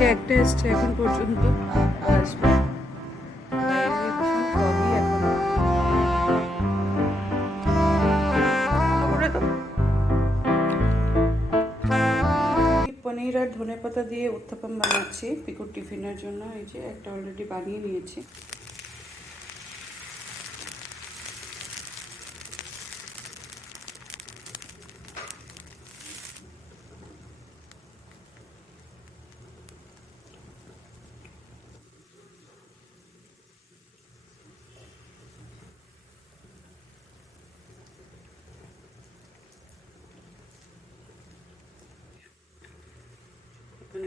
আজকে একটা এসছে এখন পর্যন্ত, আসবে। বাইরে ভীষণ foggy এখন। করে দাও। পনির আর ধনেপাতা দিয়ে উত্তাপাম বানাচ্ছি পিকুর টিফিনের জন্য। এই যে একটা অলরেডি বানিয়ে নিয়েছি।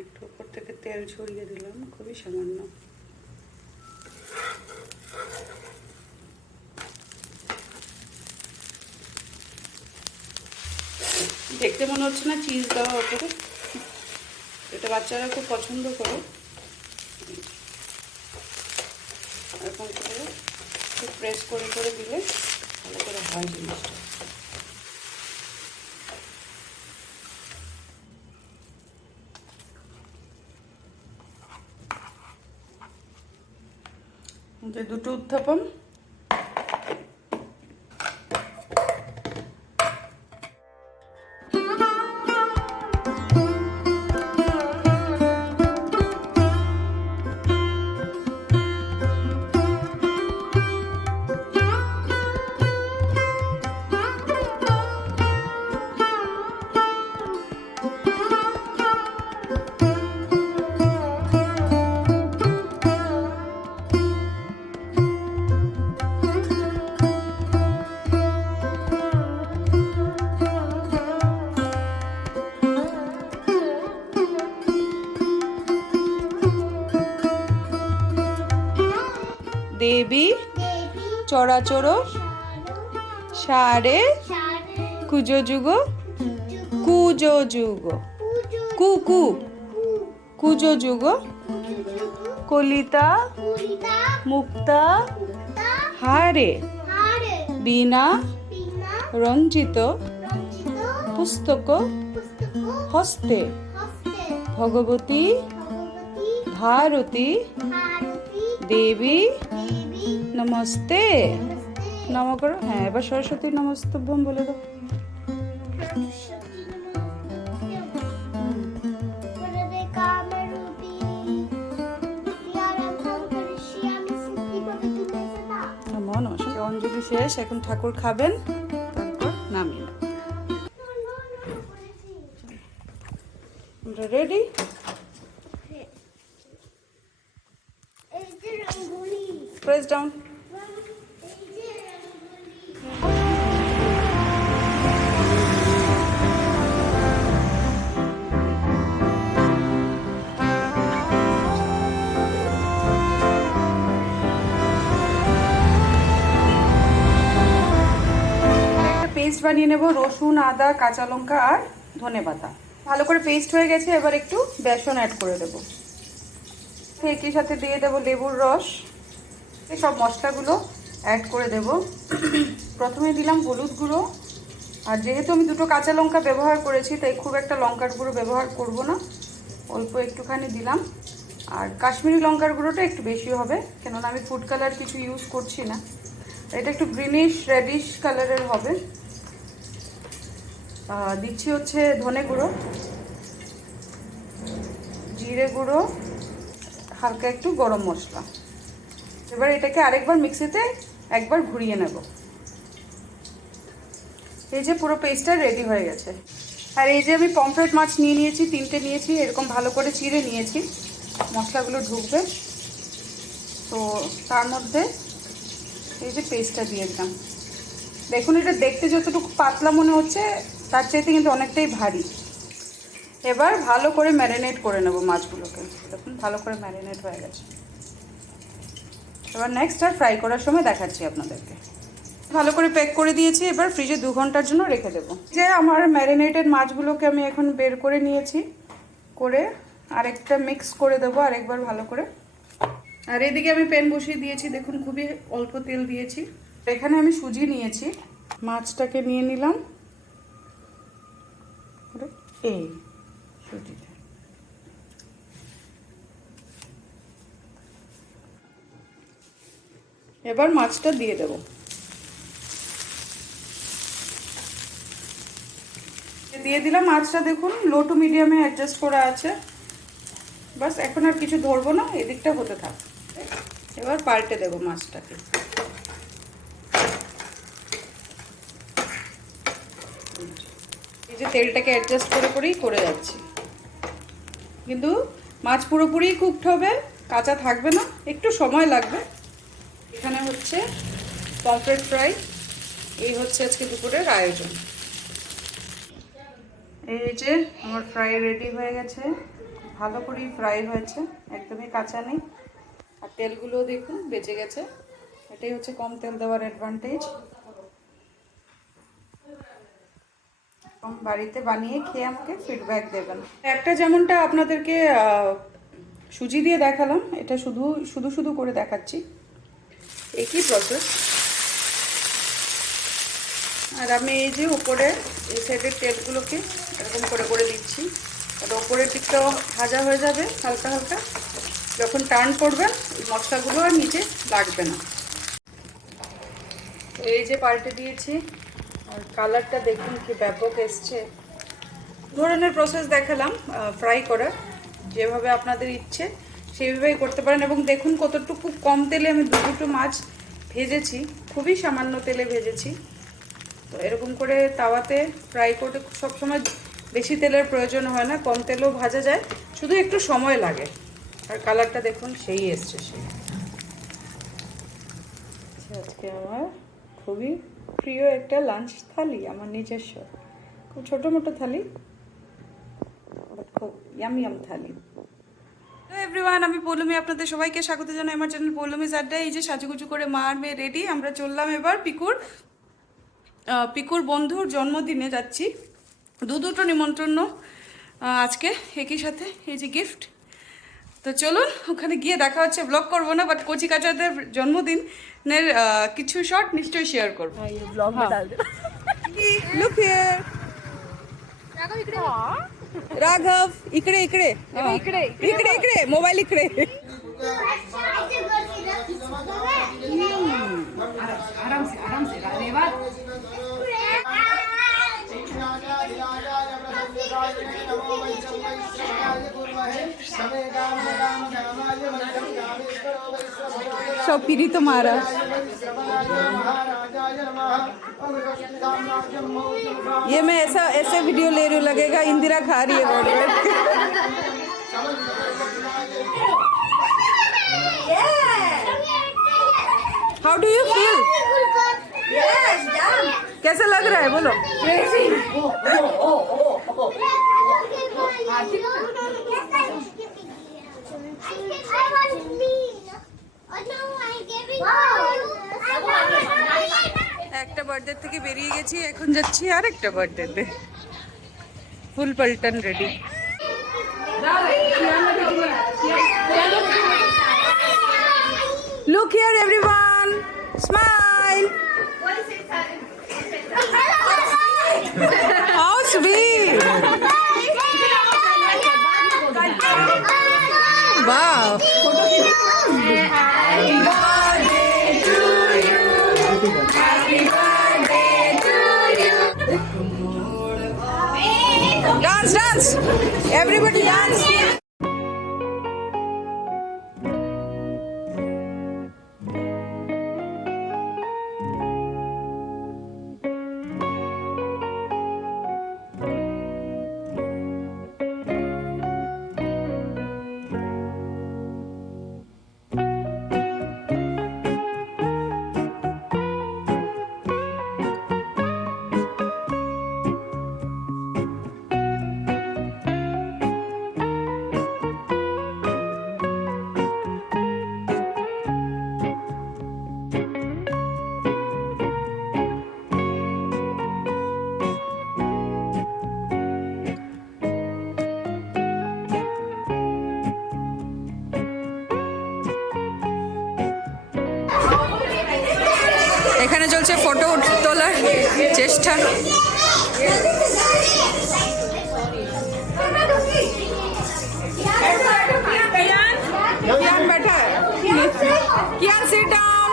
একটু উপর থেকে তেল ছড়িয়ে দিলাম, খুবই সামান্য। দেখতে মনে হচ্ছে না চিজ দেওয়া ওপরে, এটা বাচ্চারা খুব পছন্দ করে। এরকম করে একটু প্রেস করে করে দিলে ভালো করে হয় জিনিসটা। যে দুটো উত্থাপন দেবী চরাচর সারে কুজো যুগ কুজো যুগ কুকু কুজো যুগ কলিতা মুক্তা হারে বিনা রঞ্জিত পুস্তক হস্তে ভগবতী ভারতী দেবী নমস্তে নম করো। হ্যাঁ, এবার সরস্বতী নমস্তভ্যম বলে দাও। অঞ্জলি শেষ, এখন ঠাকুর খাবেন, তারপর নামিয়ে নেব। আমরা রেডি। Press down. পেস্ট বানিয়ে নেব, রসুন আদা কাঁচা লঙ্কা আর ধনেপাতা। ভালো করে পেস্ট হয়ে গেছে, এবার একটু বেসন অ্যাড করে দেবো। একই সাথে দিয়ে দেবো লেবুর রস। সব মশলাগুলো অ্যাড করে দেব। প্রথমে দিলাম হলুদ গুঁড়ো, আর যেহেতু আমি দুটো কাঁচা লঙ্কা ব্যবহার করেছি তাই খুব একটা লঙ্কার গুঁড়ো ব্যবহার করব না, অল্প একটুখানি দিলাম। আর কাশ্মীরি লঙ্কার গুঁড়োটা একটু বেশি হবে, কেননা আমি ফুড কালার কিছু ইউজ করছি না। এটা একটু গ্রিনিশ রেডিশ কালারের হবে। দিচ্ছি হচ্ছে ধনে গুঁড়ো, জিরে গুঁড়ো, হালকা একটু গরম মশলা। এবার এটাকে আরেকবার মিক্সিতে একবার ঘুরিয়ে নেব। এই যে পুরো পেস্টটা রেডি হয়ে গেছে। আর এই যে আমি পমফ্রেট মাছ নিয়ে নিয়েছি, 3টে নিয়েছি, এরকম ভালো করে চিড়ে নিয়েছি। মশলাগুলো ঢুকবে তো তার মধ্যে এই যে পেস্টটা দিয়ে দিলাম। দেখুন, এটা দেখতে যতটুকু পাতলা মনে হচ্ছে তার চাইতে কিন্তু অনেকটাই ভারী। এবার ভালো করে ম্যারিনেট করে নেব মাছগুলোকে। দেখুন ভালো করে ম্যারিনেট হয়ে গেছে। এবার নেক্সট আর ফ্রাই করার সময় দেখাচ্ছি আপনাদেরকে। ভালো করে প্যাক করে দিয়েছি, এবার ফ্রিজে 2 ঘন্টার জন্য রেখে দেবো। যে আমার ম্যারিনেটেড মাছগুলোকে আমি এখন বের করে নিয়েছি, করে আরেকটা মিক্স করে দেবো আরেকবার ভালো করে। আর এদিকে আমি প্যান বসিয়ে দিয়েছি, দেখুন খুবই অল্প তেল দিয়েছি। এখানে আমি সুজি নিয়েছি, মাছটাকে নিয়ে নিলাম এই সুজিটা। এবার মাছটা দিয়ে দেব। দিয়ে দিলাম মাছটা, দেখুন লো টু মিডিয়ামে অ্যাডজাস্ট করা আছে। বাস এখন আর কিছু ধরবো না, এদিকটা হতে থাক। এবার পাল্টে দেবো মাছটাকে। এই যে তেলটাকে অ্যাডজাস্ট করেই করে যাচ্ছি, কিন্তু মাছ পুরোপুরি কুকড হবে, কাঁচা থাকবে না, একটু সময় লাগবে। এখানে হচ্ছে পমফ্রেট ফ্রাই, এই হচ্ছে আজকে দুপুরের আয়োজন। এই যে আমার ফ্রাই রেডি হয়ে গেছে, ভালো করেই ফ্রাই হয়েছে, একদমই কাঁচা নেই। আর তেলগুলো দেখুন বেঁচে গেছে, এটাই হচ্ছে কম তেল দেওয়ার অ্যাডভান্টেজ। বাড়িতে বানিয়ে খেয়ে আমাকে ফিডব্যাক দেবেন। একটা যেমনটা আপনাদেরকে সুজি দিয়ে দেখালাম, এটা শুধু করে দেখাচ্ছি, একই প্রসেস। আর আমি এই যে উপরে এই সাইডের তেলগুলোকে এরকম করে দিচ্ছি, আর ওপরের দিকটাও ভাজা হয়ে যাবে হালকা হালকা। যখন টার্ন করবেন মশলাগুলো আর নিচে লাগবে না। এই যে পাল্টে দিয়েছি, আর কালারটা দেখুন কি ব্যাপক এসছে। ধরনের প্রসেস দেখালাম ফ্রাই করা, যেভাবে আপনাদের ইচ্ছে সেইভাবেই করতে পারেন। এবং দেখুন কতটুকু কম তেলে আমি দুটো মাছ ভেজেছি, খুবই সামান্য তেলে ভেজেছি। তো এরকম করে তাওয়াতে ফ্রাই করতে সবসময় বেশি তেলের প্রয়োজন হয় না, কম তেলেও ভাজা যায়, শুধু একটু সময় লাগে। আর কালারটা দেখুন সেই এসছে সেই। আজকে আমার খুবই প্রিয় একটা লাঞ্চ থালি, আমার নিজস্ব, খুব ছোটো মোটো থালি, খুব ইয়াম থালি। তো এভরিওয়ান, আমি পৌলমি, আপনাদের সবাইকে স্বাগত জানাই আমার চ্যানেল পৌলমিজ আড্ডা। এই যে সাজুগুজু করে মা আর মেয়ে রেডি, আমরা চললাম এবার পিকুর বন্ধুর জন্মদিনে যাচ্ছি। দুটো নিমন্ত্রণ আজকে একই সাথে, এই যে গিফট। তো চলুন ওখানে গিয়ে দেখা হচ্ছে। ব্লগ করবো না, বাট কচি কাচাদের জন্মদিনের কিছু শর্ট নিশ্চয়ই শেয়ার করবো। লুক হিয়ার राघव, इकडे इकडे इकडे इकडे इकडे मोबाईल इकडे। आराम से धन्यवाद। सब पीरी तो मारा। ये मैं ऐसे वीडियो ले रही हूँ, लगेगा इंदिरा खा रही है बोल रहे। How do you feel? कैसा लग रहा है बोलो? একটা বার্থডে থেকে বেরিয়ে গেছি, এখন যাচ্ছি আর একটা বার্থডেতে। ফুল পল্টন ready. Look here everyone, smile. How sweet, wow. Dance, everybody dance. এখানে চলছে ফটো তোলার চেষ্টা। कियान बैठा है, कियान sit down।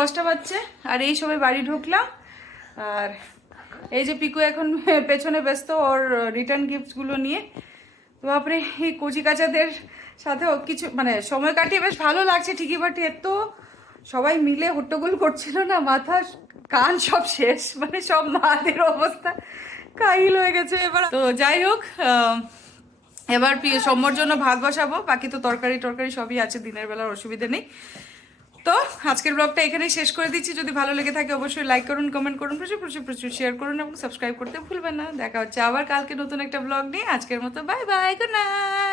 10টা বাজছে আর এই সবে বাড়ি ঢুকলাম। আর এই যে পিকু এখন পেছনে ব্যস্ত ওর রিটার্ন গিফটসগুলো নিয়ে। তো বাপরে এই কচি কাচাদের সাথেও কিছু মানে সময় কাটিয়ে বেশ ভালো লাগছে ঠিকই, বাট এত সবাই মিলে হট্টগোল করছিল না, মাথা কান সব শেষ, মানে সব মাদের অবস্থা কাহিল হয়ে গেছে এবার। তো যাই হোক, এবার সম্মর জন্য ভাত বসাবো, বাকি তো তরকারি টরকারি সবই আছে, দিনের বেলার অসুবিধা নেই। তো আজকের ব্লগটা এখানেই শেষ করে দিচ্ছি। যদি ভালো লেগে থাকে অবশ্যই লাইক করুন, কমেন্ট করুন, প্রচুর প্রচুর প্রচুর শেয়ার করুন এবং সাবস্ক্রাইব করতে ভুলবেন না। দেখা হচ্ছে আবার কালকে নতুন একটা ব্লগ নিয়ে। আজকের মতো বাই বাই, গুড নাইট।